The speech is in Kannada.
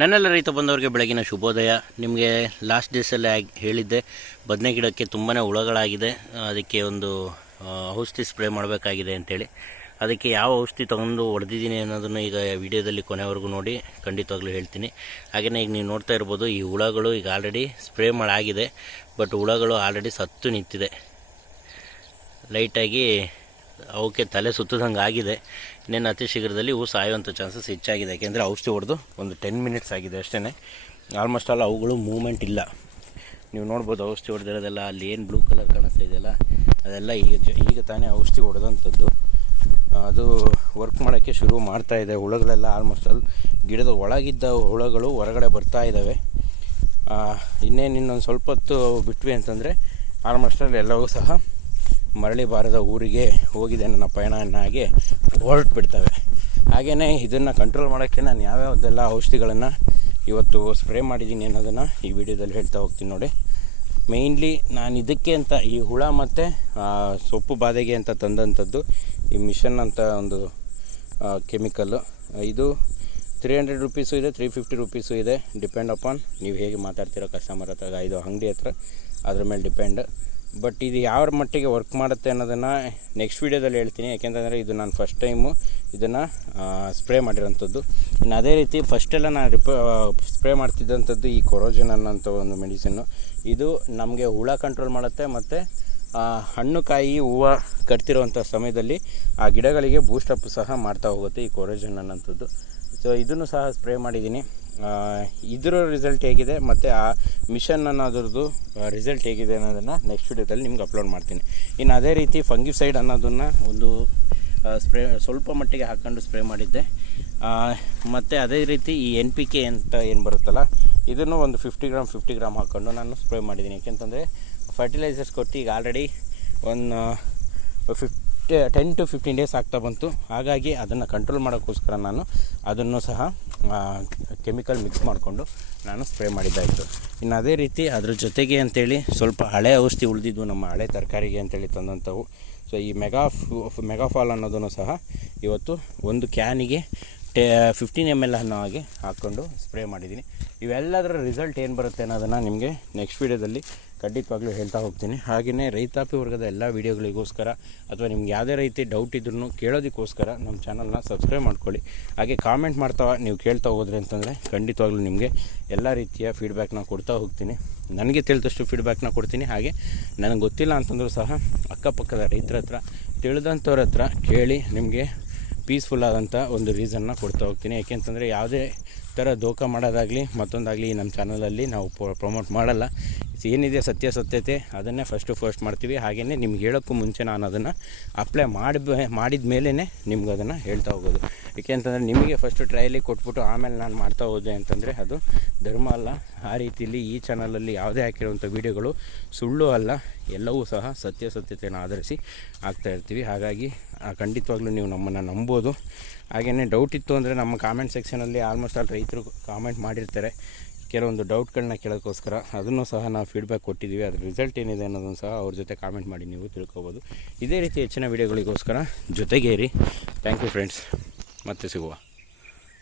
ನನ್ನೆಲ್ಲ ರೈತ ಬಂದವರಿಗೆ ಬೆಳಗಿನ ಶುಭೋದಯ. ನಿಮಗೆ ಲಾಸ್ಟ್ ಡೇಸಲ್ಲಿ ಹೇಳಿದ್ದೆ ಬದನೆ ಗಿಡಕ್ಕೆ ತುಂಬಾ ಹುಳಗಳಾಗಿದೆ, ಅದಕ್ಕೆ ಒಂದು ಔಷಧಿ ಸ್ಪ್ರೇ ಮಾಡಬೇಕಾಗಿದೆ ಅಂತೇಳಿ. ಅದಕ್ಕೆ ಯಾವ ಔಷಧಿ ತೊಗೊಂಡು ಹೊಡೆದಿದ್ದೀನಿ ಅನ್ನೋದನ್ನು ಈಗ ವಿಡಿಯೋದಲ್ಲಿ ಕೊನೆವರೆಗೂ ನೋಡಿ ಖಂಡಿತವಾಗ್ಲೂ ಹೇಳ್ತೀನಿ. ಹಾಗೆಯೇ ಈಗ ನೀವು ನೋಡ್ತಾ ಇರ್ಬೋದು, ಈ ಹುಳಗಳು ಈಗ ಆಲ್ರೆಡಿ ಸ್ಪ್ರೇ ಮಾಡಾಗಿದೆ, ಬಟ್ ಹುಳಗಳು ಆಲ್ರೆಡಿ ಸತ್ತು ನಿಂತಿದೆ. ಲೈಟಾಗಿ ಅವಕ್ಕೆ ತಲೆ ಸುತ್ತದಂಗೆ ಆಗಿದೆ. ಇನ್ನೇನು ಅತಿ ಶೀಘ್ರದಲ್ಲಿ ಇವು ಸಾಯುವಂಥ ಚಾನ್ಸಸ್ ಹೆಚ್ಚಾಗಿದೆ, ಯಾಕೆಂದರೆ ಔಷಧಿ ಹೊಡೆದು ಒಂದು 10 ಮಿನಿಟ್ಸ್ ಆಗಿದೆ ಅಷ್ಟೇ. ಆಲ್ಮೋಸ್ಟ್ ಆಲ್ ಅವುಗಳು ಮೂವ್ಮೆಂಟ್ ಇಲ್ಲ. ನೀವು ನೋಡ್ಬೋದು ಔಷಧಿ ಹೊಡೆದಿರೋದೆಲ್ಲ, ಅಲ್ಲಿ ಏನು ಬ್ಲೂ ಕಲರ್ ಕಾಣಿಸ್ತಾ ಇದೆಯಲ್ಲ ಅದೆಲ್ಲ ಈಗ ತಾನೇ ಔಷಧಿ ಹೊಡೆದಂಥದ್ದು. ಅದು ವರ್ಕ್ ಮಾಡೋಕ್ಕೆ ಶುರು ಮಾಡ್ತಾ ಇದೆ. ಹುಳುಗಳೆಲ್ಲ ಆಲ್ಮೋಸ್ಟ್ ಆಲ್ ಗಿಡದ ಒಳಗಿದ್ದ ಹುಳುಗಳು ಹೊರಗಡೆ ಬರ್ತಾ ಇದ್ದಾವೆ. ಇನ್ನೊಂದು ಸ್ವಲ್ಪ ಹೊತ್ತು ಬಿಟ್ವಿ ಅಂತಂದರೆ ಆಲ್ಮೋಸ್ಟ್ ಆಲ್ ಎಲ್ಲವೂ ಸಹ ಮರಳಿ ಬಾರದ ಊರಿಗೆ ಹೋಗಿದೆ ನನ್ನ ಪಯಣನಾಗಿ ಹೊರಟುಬಿಡ್ತವೆ. ಹಾಗೆಯೇ ಇದನ್ನು ಕಂಟ್ರೋಲ್ ಮಾಡೋಕ್ಕೆ ನಾನು ಯಾವ್ಯಾವುದೆಲ್ಲ ಔಷಧಿಗಳನ್ನು ಇವತ್ತು ಸ್ಪ್ರೇ ಮಾಡಿದ್ದೀನಿ ಅನ್ನೋದನ್ನು ಈ ವಿಡಿಯೋದಲ್ಲಿ ಹೇಳ್ತಾ ಹೋಗ್ತೀನಿ ನೋಡಿ. ಮೇಯ್ನ್ಲಿ ನಾನು ಇದಕ್ಕೆ ಅಂತ ಈ ಹುಳ ಮತ್ತು ಸೊಪ್ಪು ಬಾಧೆಗೆ ಅಂತ ತಂದಂಥದ್ದು ಈ ಮಿಷನ್ ಅಂತ ಒಂದು ಕೆಮಿಕಲ್ಲು. ಇದು 300 ರುಪೀಸು ಇದೆ, 350 ರುಪೀಸು ಇದೆ. ಡಿಪೆಂಡ್ ಅಪಾನ್ ನೀವು ಹೇಗೆ ಮಾತಾಡ್ತಿರೋ ಕಸ್ಟಮರ್ ಹತ್ರ, ಇದು ಅಂಗಡಿ ಹತ್ರ, ಅದ್ರ ಮೇಲೆ ಡಿಪೆಂಡ್. ಬಟ್ ಇದು ಯಾವ ಮಟ್ಟಿಗೆ ವರ್ಕ್ ಮಾಡುತ್ತೆ ಅನ್ನೋದನ್ನು ನೆಕ್ಸ್ಟ್ ವೀಡಿಯೋದಲ್ಲಿ ಹೇಳ್ತೀನಿ. ಯಾಕೆಂತಂದರೆ ಇದು ನಾನು ಫಸ್ಟ್ ಟೈಮು ಇದನ್ನು ಸ್ಪ್ರೇ ಮಾಡಿರೋಂಥದ್ದು. ಇನ್ನು ಅದೇ ರೀತಿ ಫಸ್ಟೆಲ್ಲ ನಾನು ಸ್ಪ್ರೇ ಮಾಡ್ತಿದ್ದಂಥದ್ದು ಈ ಕೊರೋಜನ್ ಅನ್ನೋಂಥ ಒಂದು ಮೆಡಿಸಿನ್ನು. ಇದು ನಮಗೆ ಹುಳ ಕಂಟ್ರೋಲ್ ಮಾಡುತ್ತೆ, ಮತ್ತು ಹಣ್ಣು ಕಾಯಿ ಹೂವು ಕಟ್ತಿರೋವಂಥ ಸಮಯದಲ್ಲಿ ಆ ಗಿಡಗಳಿಗೆ ಬೂಸ್ಟಪ್ ಸಹ ಮಾಡ್ತಾ ಹೋಗುತ್ತೆ ಈ ಕೊರೋಜನ್ ಅನ್ನೋಂಥದ್ದು. ಸೊ ಇದನ್ನು ಸಹ ಸ್ಪ್ರೇ ಮಾಡಿದ್ದೀನಿ. ಇದರ ರಿಸಲ್ಟ್ ಹೇಗಿದೆ ಮತ್ತು ಆ ಮಿಷನ್ ಅನ್ನೋದ್ರದ್ದು ರಿಸಲ್ಟ್ ಹೇಗಿದೆ ಅನ್ನೋದನ್ನು ನೆಕ್ಸ್ಟ್ ವಿಡಿಯೋದಲ್ಲಿ ನಿಮ್ಗೆ ಅಪ್ಲೋಡ್ ಮಾಡ್ತೀನಿ. ಇನ್ನು ಅದೇ ರೀತಿ ಫಂಗಿಸೈಡ್ ಅನ್ನೋದನ್ನು ಒಂದು ಸ್ಪ್ರೇ ಸ್ವಲ್ಪ ಮಟ್ಟಿಗೆ ಹಾಕ್ಕೊಂಡು ಸ್ಪ್ರೇ ಮಾಡಿದ್ದೆ. ಮತ್ತು ಅದೇ ರೀತಿ ಈ NPK ಅಂತ ಏನು ಬರುತ್ತಲ್ಲ, ಇದನ್ನು ಒಂದು 50 ಗ್ರಾಮ್ ಹಾಕ್ಕೊಂಡು ನಾನು ಸ್ಪ್ರೇ ಮಾಡಿದ್ದೀನಿ. ಯಾಕೆಂತಂದರೆ ಫರ್ಟಿಲೈಸರ್ಸ್ ಕೊಟ್ಟು ಈಗ ಆಲ್ರೆಡಿ ಒಂದು 10 to 15 ಡೇಸ್ ಆಗ್ತಾ ಬಂತು. ಹಾಗಾಗಿ ಅದನ್ನು ಕಂಟ್ರೋಲ್ ಮಾಡೋಕ್ಕೋಸ್ಕರ ನಾನು ಅದನ್ನು ಸಹ ಕೆಮಿಕಲ್ ಮಿಕ್ಸ್ ಮಾಡಿಕೊಂಡು ನಾನು ಸ್ಪ್ರೇ ಮಾಡಿದ್ದಾಯಿತು. ಇನ್ನು ಅದೇ ರೀತಿ ಅದ್ರ ಜೊತೆಗೆ ಅಂತೇಳಿ ಸ್ವಲ್ಪ ಹಳೆ ಔಷಧಿ ಉಳಿದಿದ್ದು ನಮ್ಮ ಹಳೆ ತರಕಾರಿಗೆ ಅಂತೇಳಿ ತಂದಂಥವು. ಸೊ ಈ ಮೆಗಾಫಾಲ್ ಅನ್ನೋದನ್ನು ಸಹ ಇವತ್ತು ಒಂದು ಕ್ಯಾನಿಗೆ 15 ml ಅನ್ನೋ ಹಾಗೆ ಹಾಕ್ಕೊಂಡು ಸ್ಪ್ರೇ ಮಾಡಿದ್ದೀನಿ. ಇವೆಲ್ಲದರ ರಿಸಲ್ಟ್ ಏನು ಬರುತ್ತೆ ಅನ್ನೋದನ್ನು ನಿಮಗೆ ನೆಕ್ಸ್ಟ್ ವೀಡಿಯೋದಲ್ಲಿ ಖಂಡಿತವಾಗ್ಲೂ ಹೇಳ್ತಾ ಹೋಗ್ತೀನಿ. ಹಾಗೆಯೇ ರೈತಾಪಿ ವರ್ಗದ ಎಲ್ಲ ವೀಡಿಯೋಗಳಿಗೋಸ್ಕರ ಅಥವಾ ನಿಮ್ಗೆ ಯಾವುದೇ ರೀತಿ ಡೌಟ್ ಇದ್ರೂ ಕೇಳೋದಕ್ಕೋಸ್ಕರ ನಮ್ಮ ಚಾನಲ್ನ ಸಬ್ಸ್ಕ್ರೈಬ್ ಮಾಡ್ಕೊಳ್ಳಿ. ಹಾಗೆ ಕಾಮೆಂಟ್ ಮಾಡ್ತಾ ನೀವು ಕೇಳ್ತಾ ಹೋದ್ರಿ ಅಂತಂದರೆ ಖಂಡಿತವಾಗ್ಲೂ ನಿಮಗೆ ಎಲ್ಲ ರೀತಿಯ ಫೀಡ್ಬ್ಯಾಕ್ನ ಕೊಡ್ತಾ ಹೋಗ್ತೀನಿ. ನನಗೆ ತಿಳಿದಷ್ಟು ಫೀಡ್ಬ್ಯಾಕ್ನ ಕೊಡ್ತೀನಿ. ಹಾಗೆ ನನಗೆ ಗೊತ್ತಿಲ್ಲ ಅಂತಂದರೂ ಸಹ ಅಕ್ಕಪಕ್ಕದ ರೈತರ ಹತ್ರ, ತಿಳಿದಂಥವ್ರ ಹತ್ರ ಕೇಳಿ ನಿಮಗೆ ಪೀಸ್ಫುಲ್ ಆದಂಥ ಒಂದು ರೀಸನ್ನ ಕೊಡ್ತಾ ಹೋಗ್ತೀನಿ. ಯಾಕೆಂತಂದರೆ ಯಾವುದೇ ಥರ ದೋಖ ಮಾಡೋದಾಗಲಿ ಮತ್ತೊಂದಾಗಲಿ ನಮ್ಮ ಚಾನಲಲ್ಲಿ ನಾವು ಪ್ರಮೋಟ್ ಮಾಡಲ್ಲ. ಏನಿದೆ ಸತ್ಯತೆ ಅದನ್ನೇ ಫಸ್ಟ್ ಮಾಡ್ತೀವಿ. ಹಾಗೆಯೇ ನಿಮ್ಗೆ ಹೇಳೋಕ್ಕೂ ಮುಂಚೆ ನಾನು ಅದನ್ನು ಅಪ್ಲೈ ಮಾಡಿದ ಮೇಲೇ ನಿಮ್ಗೆ ಅದನ್ನು ಹೇಳ್ತಾ ಹೋಗೋದು. ಏಕೆಂತಂದರೆ ನಿಮಗೆ ಫಸ್ಟು ಟ್ರಯಲಿಗೆ ಕೊಟ್ಬಿಟ್ಟು ಆಮೇಲೆ ನಾನು ಮಾಡ್ತಾ ಹೋದೆ ಅಂತಂದರೆ ಅದು ಧರ್ಮ ಅಲ್ಲ. ಆ ರೀತಿಯಲ್ಲಿ ಈ ಚಾನಲಲ್ಲಿ ಯಾವುದೇ ಹಾಕಿರುವಂಥ ವೀಡಿಯೋಗಳು ಸುಳ್ಳು ಅಲ್ಲ, ಎಲ್ಲವೂ ಸಹ ಸತ್ಯತೆಯನ್ನು ಆಧರಿಸಿ ಆಗ್ತಾಯಿರ್ತೀವಿ. ಹಾಗಾಗಿ ಖಂಡಿತವಾಗ್ಲೂ ನೀವು ನಮ್ಮನ್ನು ನಂಬೋದು. ಹಾಗೆಯೇ ಡೌಟ್ ಇತ್ತು ಅಂದರೆ ನಮ್ಮ ಕಾಮೆಂಟ್ ಸೆಕ್ಷನಲ್ಲಿ ಆಲ್ಮೋಸ್ಟ್ ಆಲ್ ರೈತರು ಕಾಮೆಂಟ್ ಮಾಡಿರ್ತಾರೆ ಕೆಲವೊಂದು ಡೌಟ್ಗಳನ್ನ ಕೇಳೋಕ್ಕೋಸ್ಕರ. ಅದನ್ನು ಸಹ ನಾವು ಫೀಡ್ಬ್ಯಾಕ್ ಕೊಟ್ಟಿದ್ದೀವಿ. ಅದ್ರ ರಿಸಲ್ಟ್ ಏನಿದೆ ಅನ್ನೋದನ್ನು ಸಹ ಅವ್ರ ಜೊತೆ ಕಾಮೆಂಟ್ ಮಾಡಿ ನೀವು ತಿಳ್ಕೊಬೋದು. ಇದೇ ರೀತಿ ಹೆಚ್ಚಿನ ವೀಡಿಯೋಗಳಿಗೋಸ್ಕರ ಜೊತೆಗೆ ಇರಿ. ಥ್ಯಾಂಕ್ ಯು ಫ್ರೆಂಡ್ಸ್, ಮತ್ತೆ ಸಿಗುವ.